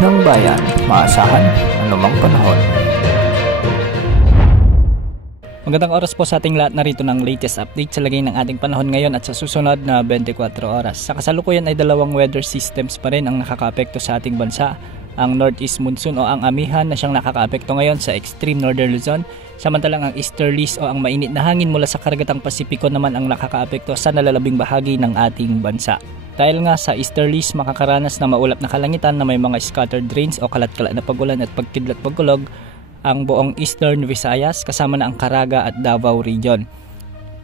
ng bayan, maasahan anumang panahon. Magandang oras po sa ating lahat, narito ng latest update sa lagay ng ating panahon ngayon at sa susunod na 24 oras. Sa kasalukuyan ay dalawang weather systems pa rin ang nakakaapekto sa ating bansa. Ang northeast monsoon o ang amihan na siyang nakakaapekto ngayon sa extreme northern Luzon, samantalang ang easterlies o ang mainit na hangin mula sa karagatang Pasipiko naman ang nakakaapekto sa nalalabing bahagi ng ating bansa. Dahil nga sa easterlies, makakaranas na maulap na kalangitan na may mga scattered rains o kalat-kalat na pagulan at pagkidlat-pagkulog ang buong Eastern Visayas kasama na ang Caraga at Davao region.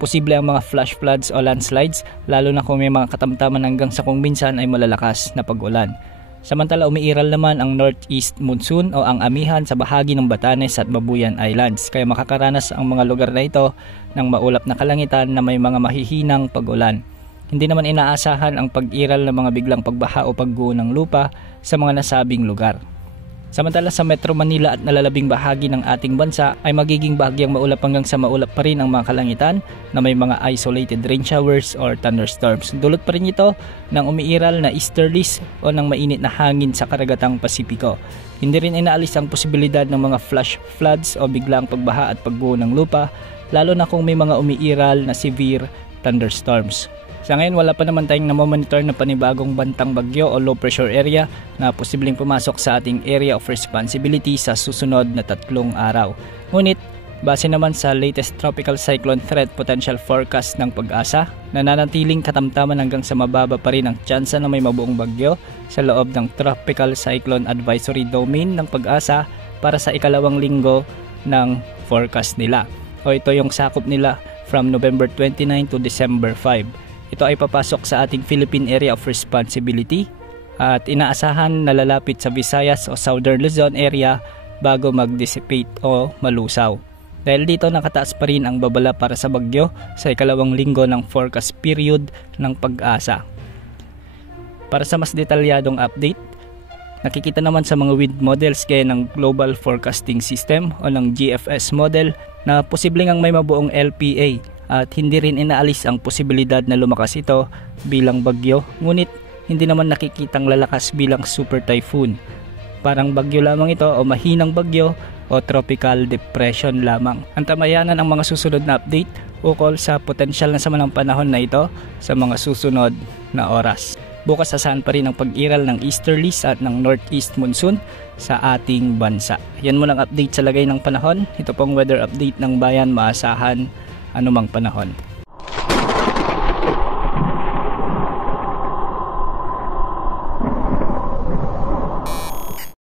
Posible ang mga flash floods o landslides lalo na kung may mga katamtaman hanggang sa kung minsan ay malalakas na pag-ulan. Samantala umiiral naman ang northeast monsoon o ang amihan sa bahagi ng Batanes at Babuyan Islands, kaya makakaranas ang mga lugar na ito ng maulap na kalangitan na may mga mahihinang pag-ulan. Hindi naman inaasahan ang pag-iral ng mga biglang pagbaha o pagguho ng lupa sa mga nasabing lugar. Samantala sa Metro Manila at nalalabing bahagi ng ating bansa ay magiging bahagyang maulap hanggang sa maulap pa rin ang mga kalangitan na may mga isolated rain showers or thunderstorms. Dulot pa rin ito ng umiiral na easterlies o ng mainit na hangin sa karagatang Pasipiko. Hindi rin inaalis ang posibilidad ng mga flash floods o biglang pagbaha at pagguho ng lupa lalo na kung may mga umiiral na severe thunderstorms. Sa ngayon wala pa naman tayong namomonitor na panibagong bantang bagyo o low pressure area na posibleng pumasok sa ating area of responsibility sa susunod na 3 araw. Ngunit base naman sa latest tropical cyclone threat potential forecast ng Pag-asa, nananatiling katamtaman hanggang sa mababa pa rin ang tsansa na may mabuong bagyo sa loob ng tropical cyclone advisory domain ng Pag-asa para sa ikalawang linggo ng forecast nila. O ito yung sakop nila from November 29 to December 5. Ito ay papasok sa ating Philippine Area of Responsibility at inaasahan na lalapit sa Visayas o Southern Luzon area bago mag-dissipate o malusaw. Dahil dito nakataas pa rin ang babala para sa bagyo sa ikalawang linggo ng forecast period ng Pag-asa. Para sa mas detalyadong update, nakikita naman sa mga wind models gaya ng Global Forecasting System o ng GFS model na posibleng ang may mabuong LPA at hindi rin inaalis ang posibilidad na lumakas ito bilang bagyo, ngunit hindi naman nakikitang lalakas bilang super typhoon. Parang bagyo lamang ito o mahinang bagyo o tropical depression lamang. Antamayanan ang mga susunod na update ukol sa potensyal na sama ng panahon na ito sa mga susunod na oras. Bukas asahan pa rin ang pag-iral ng easterlies at ng northeast monsoon sa ating bansa. Yan muna ang update sa lagay ng panahon. Ito pong weather update ng bayan, maasahan anumang panahon.